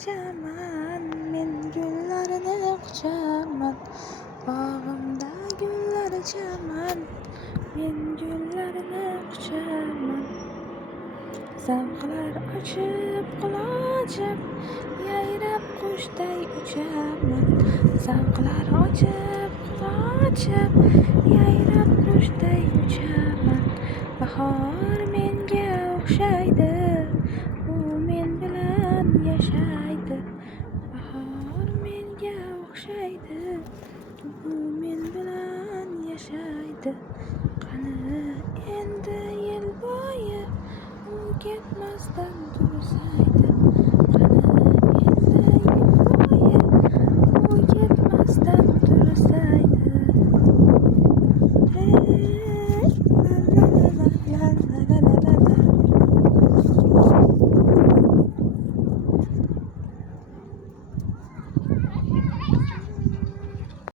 ochaman, men gullarni quchaman. Bog'imda gullar chaman, men gullarni quchaman. Zavqlar ochib qulochim, yayrab qushday uchaman. Zavqlar ochib qulochim, yayrab qushday uchaman. Bahor menga o'xshaydi, u men bilan yashaydi. Bahor menga o'xshaydi, u men bilan yashaydi. Qani endi yil bo'yi u ketmasdan tursa